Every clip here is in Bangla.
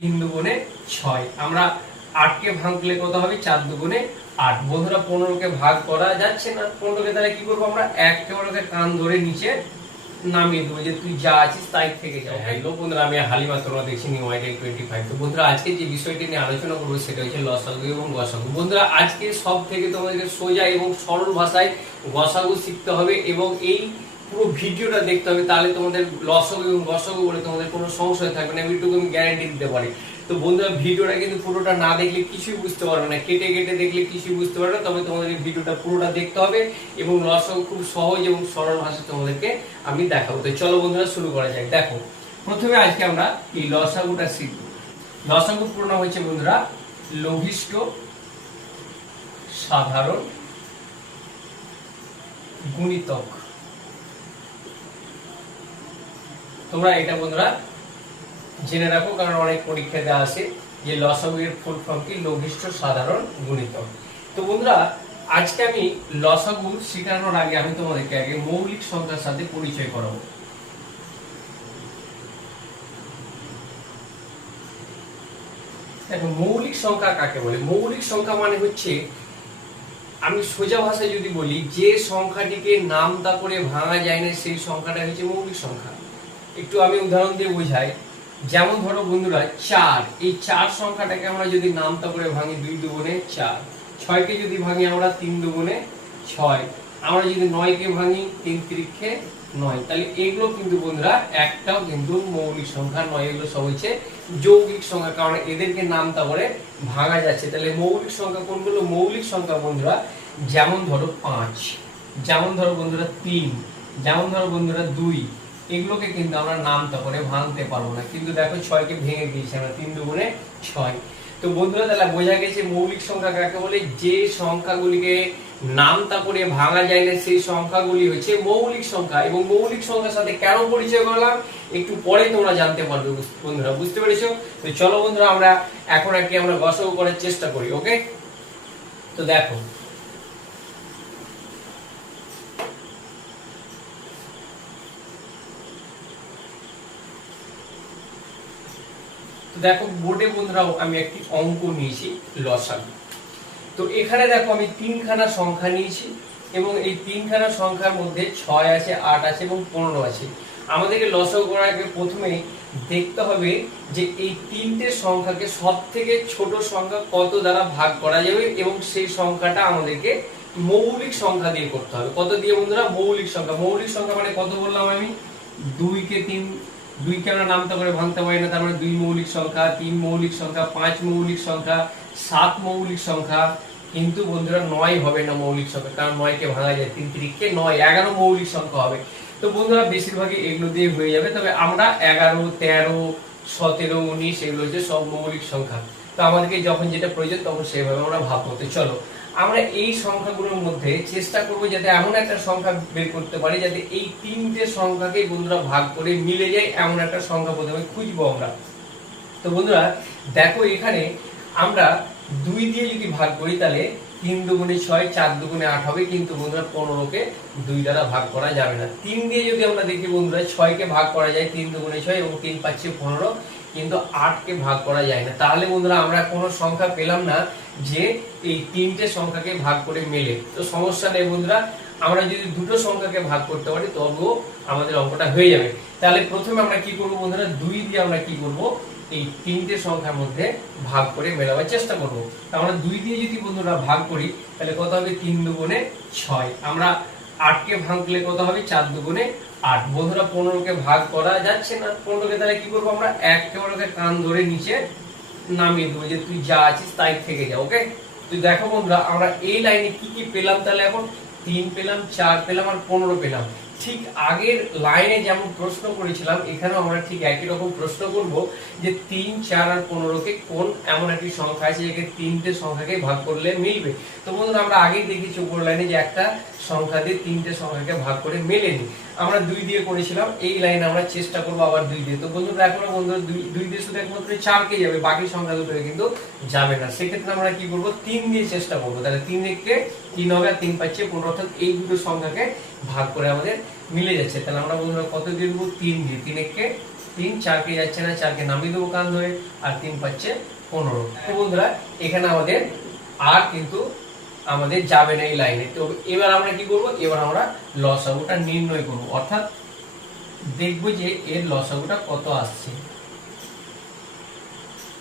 তিন দুগুণে ছয়। আমরা আটকে ভাঙলে কত হবে? চার দুগুণে আট। বন্ধুরা, পনেরোকে ভাগ করা যাচ্ছে না। পনেরোকে তাহলে কি করব আমরা? এককে ওটাকে কান ধরে নিচে নামিয়ে দেবো। যে তুই যা আছিস তাই থেকে যাও হ্যালো বন্ধুরা, আমি হালিমা তোমরা দেখছি নিউ আইডিয়া টোয়েন্টি ফাইভ তো বন্ধুরা, আজকে যে বিষয়টি নিয়ে আলোচনা করব সেটা হচ্ছে লসাগু এবং গসাগু। বন্ধুরা, আজকে সব থেকে তোমাদেরকে সোজা এবং সরল ভাষায় গসাগু শিখতে হবে এবং এই পুরো ভিডিওটা দেখতে হবে, তাহলে তোমাদের লসগু এবং গসগু বলে তোমাদের কোনো সংশয় থাকবে না এইটুকু আমি গ্যারান্টি দিতে পারি। তো বন্ধুরা, ভিডিওটা কিন্তু পুরোটা না দেখলে কিছুই বুঝতে পারবে না, কেটে কেটে দেখলে কিছুই বুঝতে পারবে না, তবে তোমাদের এই ভিডিওটা পুরোটা দেখতে হবে এবং লসগু খুব সহজ এবং সরল ভাষায় তোমাদেরকে আমি দেখাবো। তো চলো বন্ধুরা, শুরু করা যাক। দেখো, প্রথমে আজকে আমরা এই লসাগুটা শিখব। লসাগু পুরো নাম হচ্ছে বন্ধুরা, লঘিষ্ঠ, সাধারণ, গুণিতক। তোমরা এটা বন্ধুরা জেনে রাখো, কারণ অনেক পরীক্ষা দেওয়া আছে যে লসাগু এর ফুল ফর্ম কি? লঘিষ্ঠ সাধারণ গুণিতক। তো বন্ধুরা, আজকে আমি লসাগু শেখানোর আগে আমি তোমাদেরকে আগে মৌলিক সংখ্যার সাথে পরিচয় করাবো। দেখো, মৌলিক সংখ্যা কাকে বলে? মৌলিক সংখ্যা মানে হচ্ছে, আমি সোজা ভাষায় যদি বলি, যে সংখ্যাটিকে নাম নামতা করে ভাঙা যায় না, সেই সংখ্যাটা হচ্ছে মৌলিক সংখ্যা। একটু আমি উদাহরণ দিয়ে বোঝাই। যেমন ধরো বন্ধুরা, চার। এই চার সংখ্যাটাকে আমরা যদি নামতা করে ভাঙি দুই দুগুণে চার। ছয়কে যদি ভাঙি আমরা তিন দুগুণে ছয়। আমরা যদি নয়কে ভাঙি তিন তিরিক্ষে নয়। তাহলে এগুলো কিন্তু বন্ধুরা, একটাও কিন্তু মৌলিক সংখ্যা। নয় এগুলো সব হচ্ছে যৌগিক সংখ্যা, কারণ এদেরকে নামতা করে ভাঙা যাচ্ছে। তাহলে মৌলিক সংখ্যা কোনগুলো? মৌলিক সংখ্যা বন্ধুরা, যেমন ধরো পাঁচ। যেমন ধরো বন্ধুরা তিন। যেমন ধরো বন্ধুরা দুই। এগুলোকে কিন্তু আমরা নামতা করে ভাঙতে পারব না। কিন্তু দেখো ছয়কে ভেঙে দিয়েছি আমরা, তিন দুগুণে ছয়। তো বন্ধুরা, তাহলে বোঝা গেছে মৌলিক সংখ্যা কাকে বলে? যে সংখ্যাগুলিকে নামতা করে ভাঙা যায় না, সেই সংখ্যাগুলি হচ্ছে মৌলিক সংখ্যা। এবং মৌলিক সংখ্যার সাথে কেন পরিচয় করলাম? একটু পরে তোমরা জানতে পারবে বন্ধুরা, বুঝতে পেরেছ? তো চলো বন্ধুরা, আমরা এখন আর কি আমরা গসক করার চেষ্টা করি, ওকে? তো দেখো দেখো বোর্ডে বন্ধুরাও, আমি একটি অঙ্ক নিয়েছি লসাগু। তো এখানে দেখো, আমি তিনখানা সংখ্যা নিয়েছি এবং এই তিনখানা সংখ্যার মধ্যে ছয় আছে, আট আছে এবং পনেরো আছে। আমাদেরকে লসাগু করার আগে প্রথমে দেখতে হবে যে এই তিনটে সংখ্যাকে সব থেকে ছোট সংখ্যা কত দ্বারা ভাগ করা যাবে এবং সেই সংখ্যাটা আমাদেরকে মৌলিক সংখ্যা দিয়ে করতে হবে। কত দিয়ে বন্ধুরা? মৌলিক সংখ্যা। মৌলিক সংখ্যা মানে কত বললাম আমি? দুইকে তিন দুইকে আমরা নামতে করে ভাঙতে পারি না, তার মানে দুই মৌলিক সংখ্যা, তিন মৌলিক সংখ্যা, পাঁচ মৌলিক সংখ্যা, সাত মৌলিক সংখ্যা। কিন্তু বন্ধুরা, নয় হবে না মৌলিক সংখ্যা, কারণ নয়কে ভাঙা যায় তিন তিরিখকে নয়, এগারো মৌলিক সংখ্যা হবে। তো বন্ধুরা, বেশিরভাগই এগুলো দিয়ে হয়ে যাবে। তবে আমরা এগারো, তেরো, সতেরো, উনিশ, এগুলো হচ্ছে সব মৌলিক সংখ্যা। তো আমাদেরকে যখন যেটা প্রয়োজন, তখন সেভাবে আমরা ভাববো চলো আমরা এই সংখ্যাগুলোর মধ্যে চেষ্টা করব যাতে এমন একটা সংখ্যা বের করতে পারি যাতে এই তিনটে সংখ্যাকে বন্ধুরা ভাগ করে মিলে যায়, এমন একটা সংখ্যা প্রথমে খুঁজবো আমরা। তো বন্ধুরা, দেখো এখানে আমরা দুই দিয়ে যদি ভাগ করি তাহলে তিন দুগুণে ছয়, চার দুগুণে আট হবে, কিন্তু বন্ধুরা পনেরোকে দুই দ্বারা ভাগ করা যাবে না। তিন দিয়ে যদি আমরা দেখি বন্ধুরা, ছয়কে ভাগ করা যায় তিন দুগুণে ছয় এবং তিন পাচ্ছে পনেরো, কিন্তু আটকে ভাগ করা যায় না। তাহলে বন্ধুরা আমরা কোনো সংখ্যা পেলাম না যে এই তিনটে সংখ্যাকে ভাগ করে মেলে। তো সমস্যা নেই বন্ধুরা, আমরা যদি দুটো সংখ্যাকে ভাগ করতে পারি, তবুও আমাদের অঙ্কটা হয়ে যাবে। তাহলে প্রথমে আমরা কি করব বন্ধুরা, দুই দিয়ে আমরা কি করব? এই তিনটে সংখ্যার মধ্যে ভাগ করে মেলাবার চেষ্টা করব। আমরা দুই দিয়ে যদি বন্ধুরা ভাগ করি, তাহলে কত হবে? তিন দুগুণে ছয়। আমরা আটকে ভাঙলে কত হবে? চার দুগুণে আট। বন্ধুরা, পনেরোকে ভাগ করা যাচ্ছে না। পনেরোকে তাহলে কি করব আমরা? ওটাকে কান ধরে নিচে নামিয়ে দেবো। যে তুই যা আছিস তাই থেকে যা, ওকে? তুই দেখো বন্ধুরা, আমরা এই লাইনে কি কি পেলাম তাহলে এখন? তিন পেলাম, চার পেলাম আর পনেরো পেলাম। ঠিক আগের লাইনে যেমন প্রশ্ন করেছিলাম, এখানেও আমরা ঠিক একই রকম প্রশ্ন করব যে তিন, চার আর পনেরোকে কোন এমন একটি সংখ্যা আছে যেকে তিনটে সংখ্যাকে ভাগ করলে মিলবে? তো বন্ধুরা, আমরা আগেই দেখেছি উপর লাইনে যে একটা সংখ্যা দিয়ে তিনটে সংখ্যাকে ভাগ করে মেলেনি। আমরা দুই দিয়ে করেছিলাম, এই লাইনে আমরা চেষ্টা করব আবার দুই দিয়ে। তো বন্ধুরা, এখন বন্ধুরা দুই দিয়ে শুধু একমাত্র চারকে যাবে, বাকি সংখ্যা দুটো কিন্তু যাবে না। সেক্ষেত্রে আমরা কি করব? তিন দিয়ে চেষ্টা করব। তাহলে তিন দিককে তিন হবে আর তিন পাচ্ছে পনেরো, অর্থাৎ এই দুটো সংখ্যাকে ভাগ করে আমাদের মিলে যাচ্ছে। তাহলে আমরা বন্ধুরা কত দিয়ে দেবো? তিন দিয়ে। তিন এককে তিন, চারকে যাচ্ছে না, চারকে নামিয়ে দেবো কান ধরে, আর তিন পাচ্ছে পনেরো। তো বন্ধুরা, এখানে আমাদের আর কিন্তু আমাদের যাবে না এই লাইনে তো এবার আমরা কি করব? এবার আমরা লসাগুটা নির্ণয় করব। অর্থাৎ দেখব যে এর লসাগুটা কত আসছে।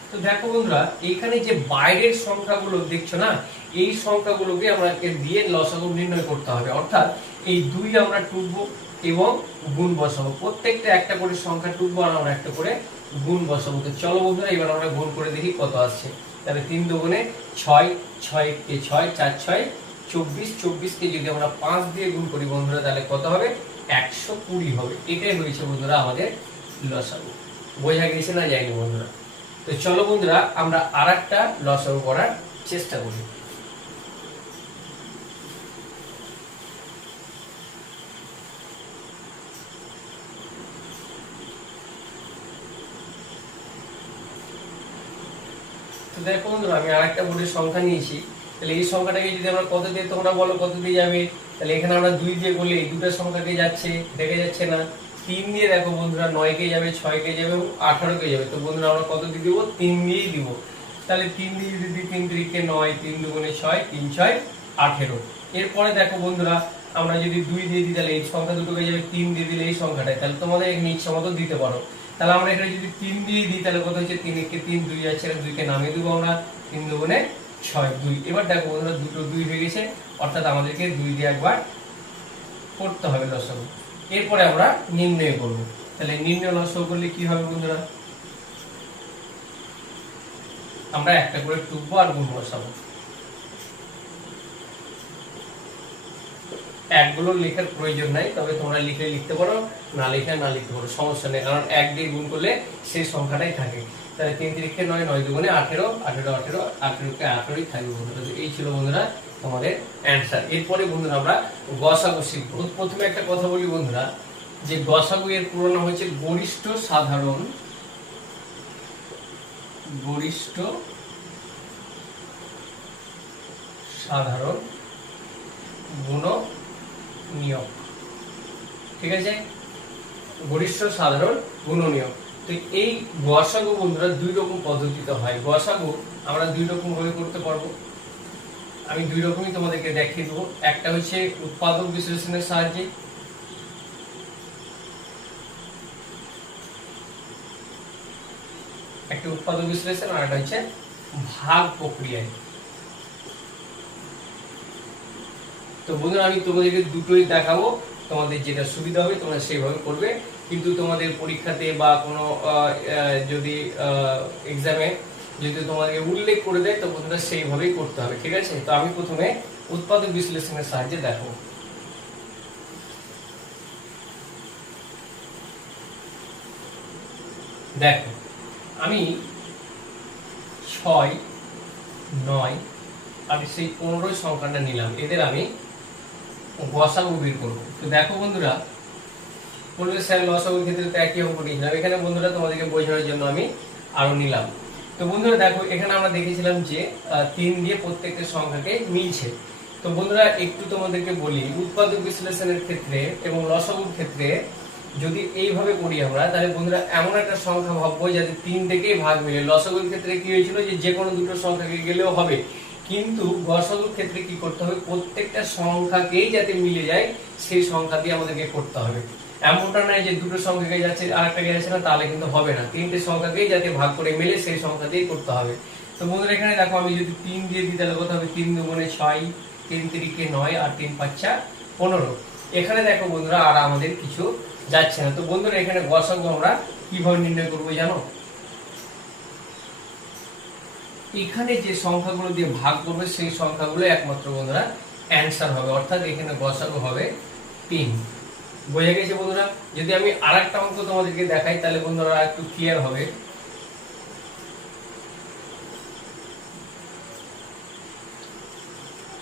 তো দেখো বন্ধুরা এখানে যে বাইরের সংখ্যাগুলো দেখছ না, এই সংখ্যাগুলোকে আমরা দিয়ে লসাগু নির্ণয় করতে হবে। অর্থাৎ এই দুই আমরা টুকবো এবং গুণ বসাবো। প্রত্যেকটা একটা করে সংখ্যা টুকবো আর আমরা একটা করে গুণ বসাবো। তো চলো বন্ধুরা, এবার আমরা গুণ করে দেখি কত আসছে। তাহলে তিন দুগুণে ছয় ছয় কে ছয়, চার ছয়, চব্বিশ চব্বিশকে যদি আমরা পাঁচ দিয়ে গুণ করি বন্ধুরা, তাহলে কত হবে? একশো কুড়ি হবে। এটাই হয়েছে বন্ধুরা আমাদের লসাগু। বোঝা গেছে না যায়নি বন্ধুরা? তো চলো বন্ধুরা, আমরা আর একটা লসাগু করার চেষ্টা করি। তো দেখো বন্ধুরা, আমি আরেকটা বোর্ডের সংখ্যা নিয়েছি। তাহলে এই সংখ্যাটাকে যদি আমরা কত দিয়ে তোমরা বলো, কত দিয়ে যাবে? তাহলে এখানে আমরা দুই দিয়ে করলে এই দুটো সংখ্যাকে যাচ্ছে, দেখে যাচ্ছে না। তিন দিয়ে দেখো বন্ধুরা, নয় কে যাবে, ছয় কে যাবে, আঠারো কে যাবে। তো বন্ধুরা, আমরা কত দিয়ে দিব? তিন দিয়েই দিব। তাহলে তিন দিয়ে যদি দিই, তিন তিরিকে নয়, তিন দুগুণে ছয়, তিন ছয়, আঠেরো। এরপরে দেখো বন্ধুরা, আমরা যদি দুই দিয়ে দিই, তাহলে এই সংখ্যা দুটোকে যাবে তিন দিয়ে দিলে এই সংখ্যাটায় তাহলে তোমাদের ইচ্ছা মতো দিতে পারো। তাহলে আমরা এখানে যদি তিন দিয়ে দিই, তাহলে কত হচ্ছে? তিন একে তিন, দুই যাচ্ছে দুইকে নামিয়ে দেবো আমরা। তিন দুগুণে ছয়, দুই। এবার দেখো বন্ধুরা, দুটো দুই হয়ে গেছে। অর্থাৎ আমাদেরকে দুই দিয়ে একবার করতে হবে লসাগু এরপরে আমরা নির্ণয় করব। তাহলে নির্ণয় লসাগু করলে কি হবে বন্ধুরা? আমরা একটা করে টুকবো আর গুণ বসাবো। একগুলো লেখার প্রয়োজন নাই, তবে তোমরা লিখে লিখতে পারো, না লিখলে না লিখতে পারো, সমস্যা নেই, কারণ এক দিয়ে গুণ করলে সেই সংখ্যাটাই থাকে। তাহলে তিন তিরিখে নয় নয় দুগুণে আঠেরো আঠেরো আঠেরো, আঠেরোকে আঠেরোই থাকবে বন্ধুরা। এই ছিল বন্ধুরা তোমাদের অ্যান্সার এরপরে বন্ধুরা আমরা গসাগু শিখব। প্রথমে একটা কথা বলি বন্ধুরা, যে গসাগু এর পুরো নাম হচ্ছে গরিষ্ঠ সাধারণ গরিষ্ঠ সাধারণ গুণ নিয়োগ ঠিক আছে? গরিষ্ঠ সাধারণ গুণ নিয়োগ তো এই গসাগু বন্ধুরা দুই রকম পদ্ধতিতে হয়। গসাগু আমরা দুই রকম ভাবে করতে পারব। আমি দুই রকমই তোমাদেরকে দেখিয়ে দেবো। একটা হচ্ছে উৎপাদক বিশ্লেষণের সাহায্যে। একটা উৎপাদক বিশ্লেষণ আর একটা হচ্ছে ভাগ প্রক্রিয়ায়। তো বন্ধুরা, আমি তোমাদেরকে দুটোই দেখাবো। তোমাদের যেটা সুবিধা হবে তোমরা সেইভাবে করবে। কিন্তু তোমাদের পরীক্ষাতে বা কোনো যদি এক্সামে যদি তোমাদেরকে উল্লেখ করে দেয়, তো বন্ধুরা সেইভাবেই করতে হবে, ঠিক আছে? তো আমি প্রথমে উৎপাদক বিশ্লেষণের সাহায্যে দেখো। দেখো, আমি ছয়, নয়, আমি সেই পনেরোই সংখ্যাটা নিলাম, এদের আমি গসাগু বের করব। তো দেখো বন্ধুরা বলবে স্যার লসাগুর ক্ষেত্রে তো একই অঙ্ক নিয়েছিলাম, এখানে বন্ধুরা তোমাদেরকে বোঝানোর জন্য আমি আরও নিলাম। তো বন্ধুরা দেখো, এখানে আমরা দেখেছিলাম যে তিন দিয়ে প্রত্যেকটা সংখ্যাকে মিলছে। তো বন্ধুরা একটু তোমাদেরকে বলি, উৎপাদক বিশ্লেষণের ক্ষেত্রে এবং লসাগুর ক্ষেত্রে যদি এইভাবে করি আমরা, তাহলে বন্ধুরা এমন একটা সংখ্যা ভাববো যাতে তিন থেকেই ভাগ মিলে। লসাগুর ক্ষেত্রে কি হয়েছিল যে যে কোনো দুটো সংখ্যাকে গেলেও হবে। কিন্তু গসাগুর ক্ষেত্রে কি করতে হবে? প্রত্যেকটা সংখ্যাকেই যাতে মিলে যায়, সেই সংখ্যা দিয়ে আমাদেরকে করতে হবে। এমনটা নয় যে দুটো সংখ্যাকে যাচ্ছে আর একটা যাচ্ছে না, তাহলে কিন্তু হবে না। তিনটে সংখ্যাকেই যাতে ভাগ করে মিলে, সেই সংখ্যা দিয়েই করতে হবে। তো বন্ধুরা, এখানে দেখো, আমি যদি তিন দিয়ে দিই, তাহলে কত হবে তিন দুগুণে ছয়, তিন তিরিকে নয় আর তিন পাঁচা পনেরো। এখানে দেখো বন্ধুরা, আর আমাদের কিছু যাচ্ছে না। তো বন্ধুরা, এখানে গসাগু আমরা কীভাবে নির্ণয় করব জানো? এখানে যে সংখ্যাগুলো দিয়ে ভাগ করবে, সেই সংখ্যাগুলো একমাত্র বন্ধুরা অ্যান্সার হবে। অর্থাৎ এখানে গসাগু হবে তিন। বোঝা গেছে বন্ধুরা, যদি আমি আর একটা অঙ্ক তোমাদেরকে দেখাই, তাহলে বন্ধুরা একটু ক্লিয়ার হবে।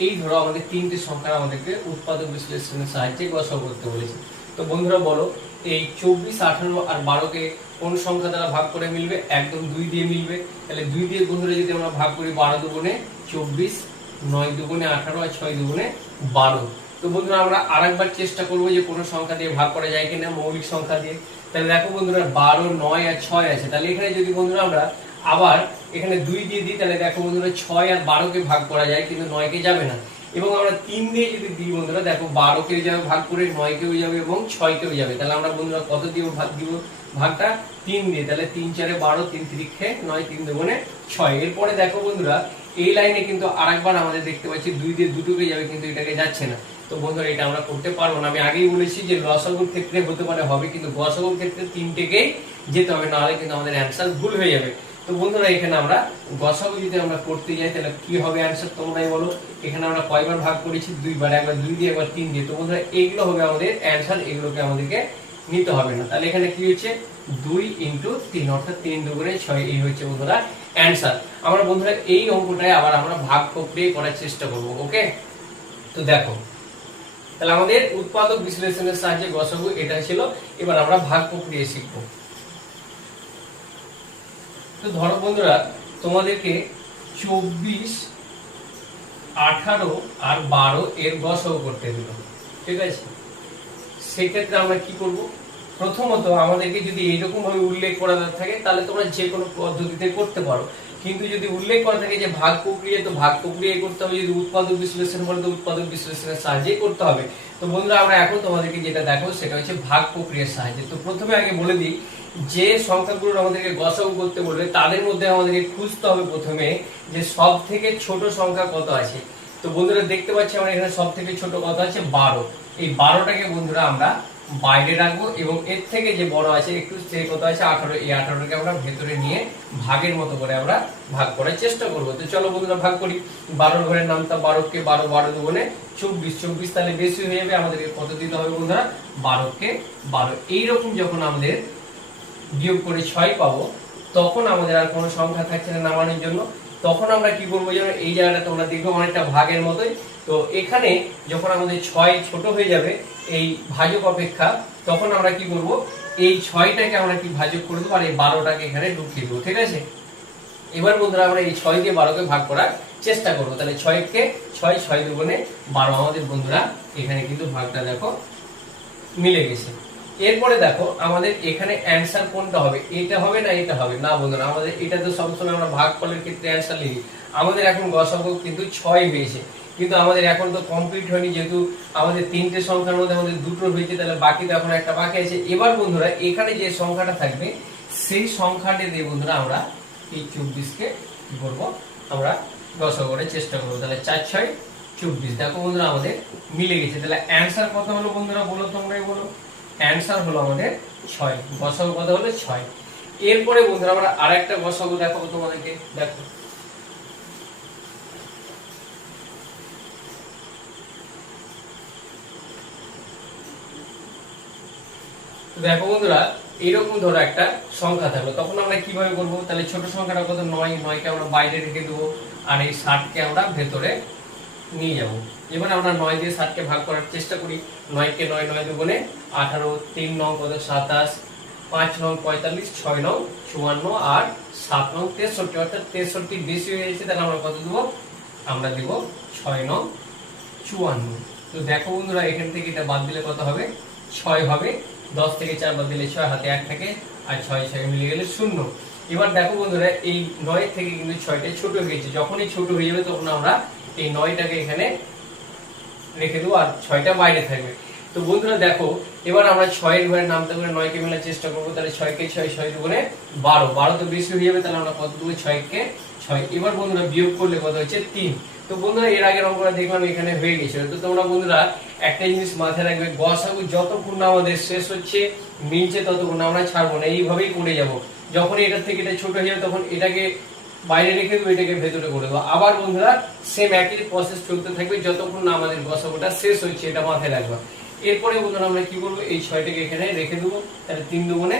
এই ধরো আমাদের তিনটে সংখ্যা আমাদেরকে উৎপাদক বিশ্লেষণের সাহায্যে গসাগু করতে বলেছে। তো বন্ধুরা বলো, এই চব্বিশ, আঠারো আর বারোকে কোন সংখ্যা দ্বারা ভাগ করে মিলবে? একদম দুই দিয়ে মিলবে। তাহলে দুই দিয়ে বন্ধুরা যদি আমরা ভাগ করি বারো দুগুণে চব্বিশ, নয় দুগুণে আঠারো আর ছয় দুগুণে বারো তো বন্ধুরা, আমরা আরেকবার চেষ্টা করব যে কোনো সংখ্যা দিয়ে ভাগ করা যায় কিনা, মৌলিক সংখ্যা দিয়ে। তাহলে দেখো বন্ধুরা, বারো, নয় আর ছয় আছে। তাহলে এখানে যদি বন্ধুরা আমরা আবার এখানে দুই দিয়ে দিই, তাহলে দেখো বন্ধুরা, ছয় আর বারোকে ভাগ করা যায়, কিন্তু নয়কে যাবে না। এবং আমরা তিন দিয়ে যদি দিই বন্ধুরা, দেখো বারোকেও যাবে ভাগ করে নয়কেও যাবে এবং ছয়কেও যাবে। তাহলে আমরা বন্ধুরা কত দিব ভাগ দিব? ভাগটা তিন দিয়ে। তাহলে তিন চারে বারো, তিন তিরিক্ষে নয়, তিন দুগুণে ছয়। এরপরে দেখো বন্ধুরা, এই লাইনে কিন্তু আরেকবার আমাদের দেখতে পাচ্ছি, দুই দিয়ে দুটোকে যাবে, কিন্তু এটাকে যাচ্ছে না। তো বন্ধুরা, এটা আমরা করতে পারব না। আমি আগেই বলেছি যে লসাগুর ক্ষেত্রে হতে পারে, হবে, কিন্তু গসাগুর ক্ষেত্রে তিনটেকেই যেতে হবে, নাহলে কিন্তু আমাদের অ্যান্সার ভুল হয়ে যাবে। তো বন্ধুরা, এখানে আমরা গসাগু যদি আমরা করতে যাই, তাহলে কি হবে অ্যান্সার তোমরাই বলো। এখানে আমরা কয়বার ভাগ করেছি? দুইবার, একবার দুই দিয়ে, একবার তিন দিয়ে। তো বন্ধুরা, এইগুলো হবে আমাদের অ্যান্সার এগুলোকে আমাদেরকে নিতে হবে না। তাহলে এখানে কি হচ্ছে? দুই ইন্টু তিন, অর্থাৎ তিন দুগুণে ছয়, এই হচ্ছে বন্ধুরা অ্যান্সার আমরা বন্ধুরা, এই অঙ্কটায় আবার আমরা ভাগ প্রক্রিয়া করার চেষ্টা করব, ওকে? তো দেখো তাহলে আমাদের উৎপাদক বিশ্লেষণের সাহায্যে গসাগু এটা ছিল। এবার আমরা ভাগ প্রক্রিয়া শিখব। তো ধরো বন্ধুরা, তোমাদেরকে চব্বিশ, আঠারো আর বারো এর গসাগু করতে দিল ঠিক আছে? সেক্ষেত্রে আমরা কি করব? প্রথমত আমাদেরকে যদি এইরকম ভাবে উল্লেখ করা থাকে, তাহলে তোমরা যে কোনো পদ্ধতিতে করতে পারো। কিন্তু যদি উল্লেখ করা থাকে যে ভাগ প্রক্রিয়া, তো ভাগ প্রক্রিয়া করতে হবে, যদি উৎপাদক বিশ্লেষণ বলে, তো উৎপাদক বিশ্লেষণের সাহায্যে করতে হবে। তো বন্ধুরা, আমরা এখন তোমাদেরকে যেটা দেখো সেটা হচ্ছে ভাগ প্রক্রিয়ার সাহায্যে। তো প্রথমে আগে বলে দিই, যে সংখ্যাগুলো আমাদেরকে গসাগু করতে বলবে, তাদের মধ্যে আমাদেরকে খুঁজতে হবে প্রথমে যে সব থেকে ছোট সংখ্যা কত আছে। তো বন্ধুরা, দেখতে পাচ্ছি আমরা এখানে সব থেকে ছোট কত আছে? বারো। এই বারোটাকে বন্ধুরা আমরা বাইরে রাখব এবং এর থেকে যে বড় আছে, একটু সে কত আছে, আঠারো, এই আঠারোটাকে আমরা ভেতরে নিয়ে ভাগের মতো করে আমরা ভাগ করার চেষ্টা করব। তো চলো বন্ধুরা, ভাগ করি। বারোর ঘরের নামটা বারোকে বারো বারো দুগুণে চব্বিশ। চব্বিশ তাহলে বেশি হয়ে যাবে আমাদেরকে কত দিতে হবে বন্ধুরা? বারোকে বারো। এইরকম যখন আমাদের বিয়োগ করে ছয় পাবো, তখন আমাদের আর কোনো সংখ্যা থাকছে না নামানোর জন্য। তখন আমরা কি করব যেন এই জায়গাটা তোমরা দেখবে অনেকটা ভাগের মতোই। তো এখানে যখন আমাদের ছয় ছোট হয়ে যাবে এই ভাজক অপেক্ষা, তখন আমরা কি করব? এই ছয়টাকে আমরা কি ভাজক করে দেবো আর এই বারোটাকে এখানে ঢুকিয়ে দেবো, ঠিক আছে? এবার বন্ধুরা আমরা এই ছয় দিয়ে বারোকে ভাগ করার চেষ্টা করব। তাহলে ছয়কে ছয় ছয় দুগুণে বারো। আমাদের বন্ধুরা এখানে কিন্তু ভাগটা দেখো মিলে গেছে। এরপরে দেখো, আমাদের এখানে অ্যান্সার কোনটা হবে? এটা হবে না এটা হবে? না বন্ধুরা, আমাদের এটা তো সবসময় আমরা ভাগ ফলের ক্ষেত্রে অ্যান্সার লিখি। আমাদের এখন গসাগু কিন্তু ছয় হয়েছে। কিন্তু আমাদের এখন তো কমপ্লিট হয়নি, যেহেতু আমাদের তিনটে সংখ্যার মধ্যে আমাদের দুটো হয়েছে, তাহলে বাকি তো এখন একটা বাকি আছে। এবার বন্ধুরা, এখানে যে সংখ্যাটা থাকবে, সেই সংখ্যাটা দিয়ে বন্ধুরা আমরা এই চব্বিশকে কি করব? আমরা গসাগু করার চেষ্টা করব। তাহলে চার, ছয়, চব্বিশ। দেখো বন্ধুরা, আমাদের মিলে গেছে। তাহলে অ্যান্সার কত হলো বন্ধুরা? বলো তোমরাই বলো। অ্যান্সার হলো আমাদের ছয়। গসাগু কত হলো ছয়। এরপরে বন্ধুরা, আমরা আরেকটা গসাগু দেখাবো তোমাদেরকে। দেখো। দেখো বন্ধুরা, এরকম ধরো একটা সংখ্যা থাকল। তখন আমরা কীভাবে করব? তাহলে ছোট সংখ্যাটা কত? নয় নয়কে আমরা বাইরে রেখে দেবো। আর এই ষাটকে আমরা ভেতরে নিয়ে যাব। এবার আমরা নয় দিয়ে ষাটকে ভাগ করার চেষ্টা করি। নয়কে নয় নয় দুগুণে আঠারো, তিন নং কত সাতাশ, পাঁচ নং পঁয়তাল্লিশ, ছয় নং চুয়ান্ন আর সাত নং তেষট্টি। অর্থাৎ তেষট্টি বেশি হয়ে গেছে, তাহলে আমরা কত দেবো? আমরা দেব ছয় নং চুয়ান্ন। তো দেখো বন্ধুরা, এখান থেকে এটা বাদ দিলে কত হবে? ছয় হবে। দশ থেকে চার বাদ দিলে ছয়, হাতে এক থাকে, আর ছয় ছয় মিলে গেলে শূন্য। এবার দেখো বন্ধুরা, এই নয় থেকে কিন্তু ছয়টা ছোট হয়ে গেছে। যখনই ছোট হয়ে যাবে তখন আমরা এই নয়টাকে এখানে রেখে দেবো আর ছয়টা বাইরে থাকবে। তো বন্ধুরা দেখো, এবার আমরা ছয়ের ঘরে নামতে করে নয়কে মেলার চেষ্টা করব, তাহলে ছয়কে ছয় ছয় দুগুণে বারো। বারো তো বেশি হয়ে যাবে, তাহলে আমরা কত দেবো? ছয়কে ছয়। এবার বন্ধুরা বিয়োগ করলে কত হচ্ছে? তিন। তো বন্ধুরা, এর আগের অঙ্কটা দেখলাম, এখানে হয়ে গেছিল। তো তোমরা বন্ধুরা, একটা জিনিস মাথায় রাখবে, গসাগু যতক্ষণ না আমাদের শেষ হচ্ছে, মিলছে ততক্ষণ আমরা ছাড়বো না। এইভাবেই করে যাব। যখন এটার থেকে এটা ছোট হয়ে যাবে, তখন এটাকে বাইরে রেখে দেবো, এটাকে ভেতরে করে দেবো। আবার বন্ধুরা সেম একই প্রসেস চলতে থাকবে, যতক্ষণ না আমাদের গসাগুটা শেষ হচ্ছে এটা মাথায় রাখবা। এরপরে বন্ধুরা, আমরা কি করব? এই ছয়টাকে এখানে রেখে দেবো, তাহলে তিন দুগুণে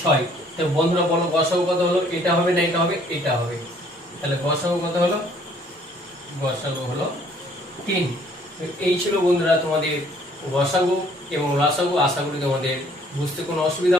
ছয়। তো বন্ধুরা বলো গসাগু কত হলো, এটা হবে না, এটা হবে এটা হবে। তাহলে গসাগু কত হলো গসাগু হলো তিন। এই ছিল বন্ধুরা তোমাদের গসাগু এবং রসাগু আশা করি তোমাদের বুঝতে কোনো অসুবিধা